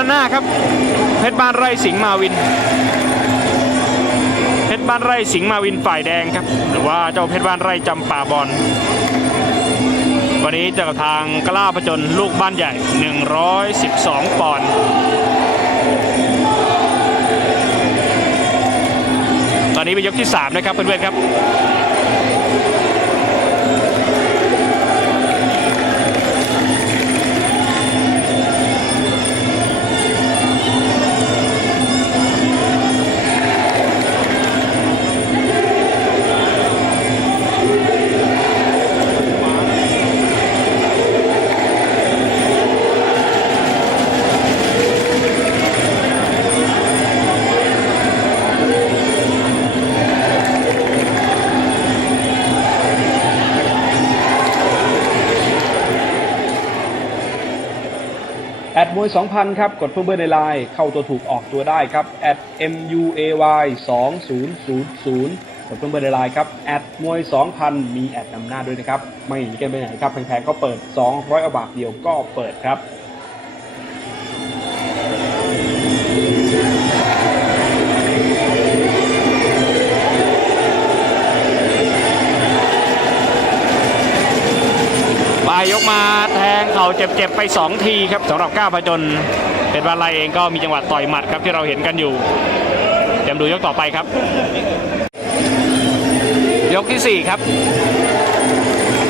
ด้านหน้าครับ เพชรบ้านไร่สิงห์มาวิน เพชรบ้านไร่สิงห์มาวินฝ่ายแดงครับ หรือว่าเจ้าเพชรบ้านไร่จำป่าบอลวันนี้เจอกับทางกล้าผจญลูกบ้านใหญ่ 112 ปอนด์ตอนนี้เป็นยกที่ 3 นะครับเพื่อนๆครับ มวย 2,000 ครับ กดเพื่อเบอร์ในไลน์เข้าตัวถูกออกตัวได้ครับ at muay 2000กดเพื่อเบอร์ในไลน์ครับ at มวย 2,000 มีแอดนำหน้าด้วยนะครับ ไม่หนีกันไปไหนครับแพงๆก็เปิด 200 บาทเดียวก็เปิดครับายยกมาแทงเข่าเจ็บๆไป 2 ทีครับสำหรับก้าวผจญเป็นบาลายเองก็มีจังหวะต่อยหมัดครับที่เราเห็นกันอยู่เตรียมดูยกต่อไปครับ ยกทีสี่ 4 ครับ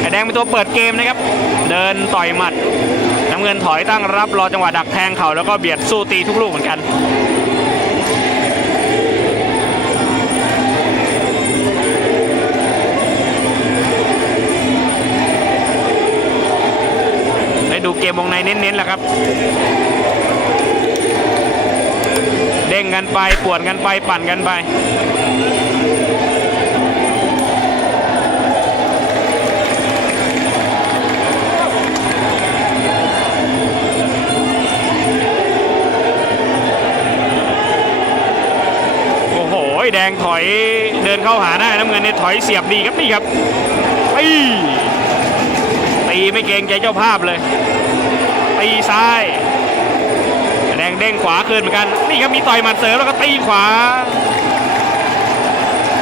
ไอแดงเป็นตัวเปิดเกมนะครับ เดินต่อยหมัดน้ำเงินถอยตั้งรับรอจังหวะดักแทงเข่าแล้วก็เบียดสู้ตีทุกลูกเหมือนกัน มวงในเน้นๆแหละครับ เด้งกันไปปวดกันไปปั่นกันไปโอ้โหแดงถอยเดินเข้าหาได้น้ำเงินเนี่ยถอยเสียบดีครับนี่ครับตีตีไม่เกรงใจเจ้าภาพเลย ตีซ้ายแดงเด้งขวาคืนเหมือนกัน นี่ครับมีต่อยหมัดเสริมแล้วก็ตีขวา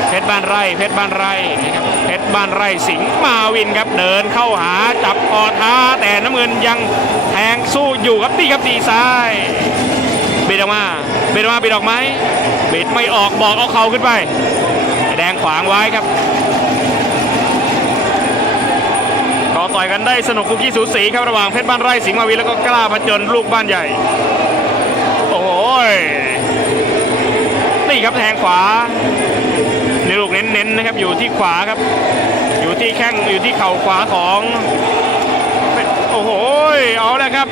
เพชรบ้านไร่ เพชรบ้านไร่นะครับเพชรบ้านไร่สิงห์มาวินครับเดินเข้าหาจับคอท้าแต่น้ำเงินยังแทงสู้อยู่ครับนี่ครับตีซ้ายเบียดออกมาเบียดออกมาบียดออกไหมเบียดไม่ออกบอกเอาเข่าขึ้นไป แดงขวางไว้ครับ ก็ ต่อยกันได้สนุกคุกกี้สูสีครับระหว่างเพชรบ้านไร่สิงห์มาวิแล้วก็กล้าผจญลูกบ้านใหญ่ โอ้ยนี่ครับแทงขวาในลูกเน้นๆนะครับอยู่ที่ขวาครับ อยู่ที่แข้งอยู่ที่เข่าขวาของโอ้โหเอาแล้วครับ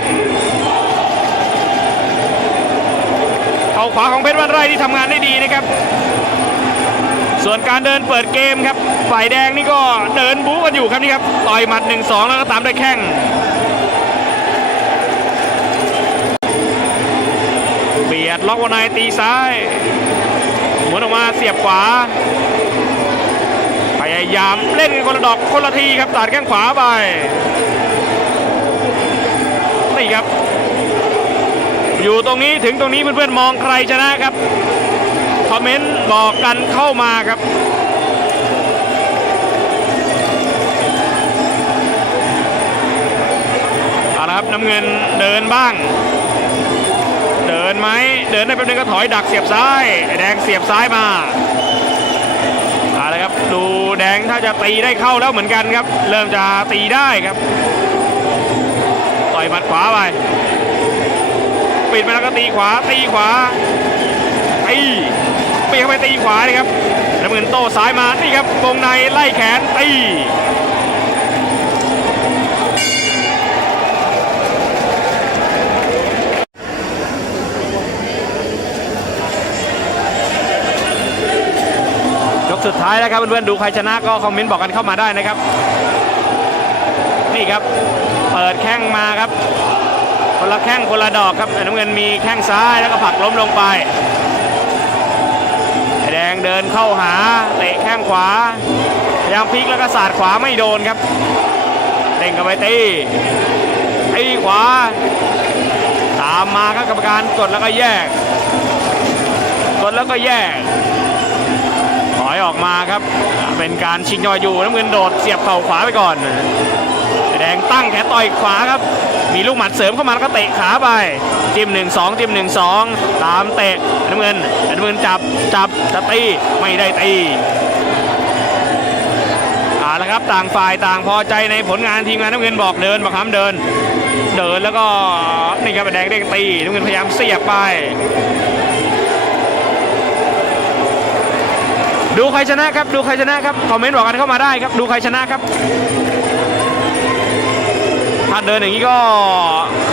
เข่าขวาของเพชรบ้านไร่ที่ทำงานได้ดีนะครับ ส่วนการเดินเปิดเกมครับฝ่ายแดงนี่ก็เดินบู๊กันอยู่ครับนี่ครับต่อยหมัด 1-2 แล้วก็ตามด้วยแข้งเบียดล็อกวงในตีซ้ายหมุนออกมาเสียบขวา พยายามเล่นกันคนละดอกคนละทีครับตัดแข้งขวาไปนี่ครับ อยู่ตรงนี้ถึงตรงนี้เพื่อนๆมองใครชนะครับ คอมเมนต์บอกกันเข้ามาครับเอาละครับน้ำเงินเดินบ้าง เดินไหมเดินได้แป๊บนึงก็ถอยดักเสียบซ้ายแดงเสียบซ้ายมาเอาละครับดูแดงถ้าจะตีได้เข้าแล้วเหมือนกันครับ เริ่มจะตีได้ครับต่อยหมัดขวาไปปิดมาแล้วก็ตีขวาตีขวาตี ปีเข้าไปตีขวาเลยครับน้ำเงินโต้ซ้ายมานี่ครับวงในไล่แขนตียกสุดท้ายแล้วครับเพื่อนๆดูใครชนะก็คอมเมนต์บอกกันเข้ามาได้นะครับ นี่ครับ เปิดแข้งมาครับคนละแข้งคนละดอกครับน้ำเงินมีแข้งซ้ายแล้วก็ผลักล้มลงไป งเดินเข้าหาเตะแข้งขวาพยายามพลิกแล้วก็สาดขวาไม่โดนครับเด้งกับไปตีตีขวา ตามมาครับกรรมการกดแล้วก็แยกกดแล้วก็แยกถอยออกมาครับ เป็นการชิงยอยอยู่น้ำเงินโดดเสียบเข่าขวาไปก่อน แดงตั้งแขนต่อยขวาครับ มีลูกหมัดเสริมเข้ามาแล้วก็เตะขาไป จิ้มหนึ่งสองจิ้มหนึ่งสองตามเตะน้ำเงินน้ำเงินจับจับจะตีไม่ได้ตีเอาละครับต่างฝ่ายต่างพอใจในผลงานทีมงานน้ำเงินบอกเดินบอกห้ามเดิน เดินแล้วก็นี่ครับแดงเด้งตีน้ำเงินพยายามเสียบไปดูใครชนะครับ ดูใครชนะครับ คอมเมนต์บอกกันเข้ามาได้ครับ ดูใครชนะครับ เดินอย่างนี้ก็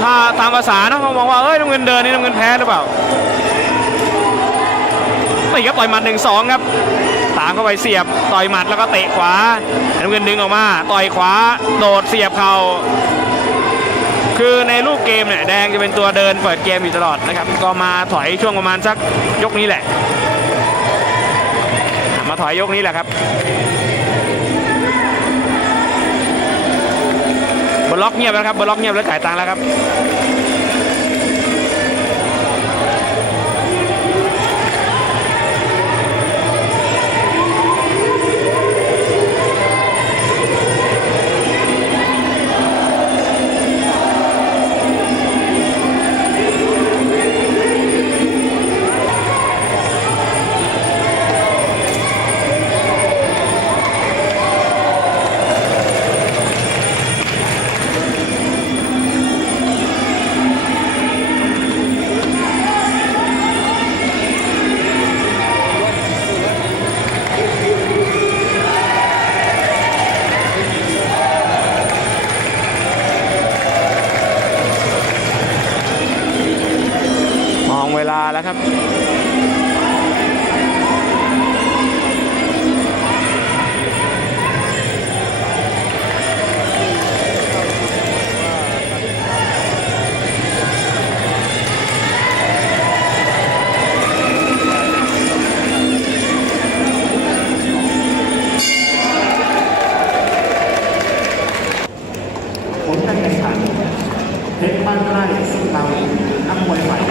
ถ้าตามภาษานะเขามองว่าเอ้ยน้ำเงินเดินนี่น้ำเงินแพ้หรือเปล่าไม่ครับต่อยหมัดหนึ่งสองครับตามเข้าไปเสียบต่อยหมัดแล้วก็เตะขวาน้ำเงินดึงออกมา ต่อยขวาโดดเสียบเข่าคือในรูปเกมเนี่ยแดงจะเป็นตัวเดินเปิดเกมอยู่ตลอดนะครับ ก็มาถอยช่วงประมาณสักยกนี้แหละ มาถอยยกนี้แหละครับ บล็อกเงียบแล้วครับบล็อกเงียบแล้วจ่ายตังค์แล้วครับ ลาแล้วครับผลการแข่งขันเพชรบ้านไร่ซึ่งเรานักมวยฝ่าย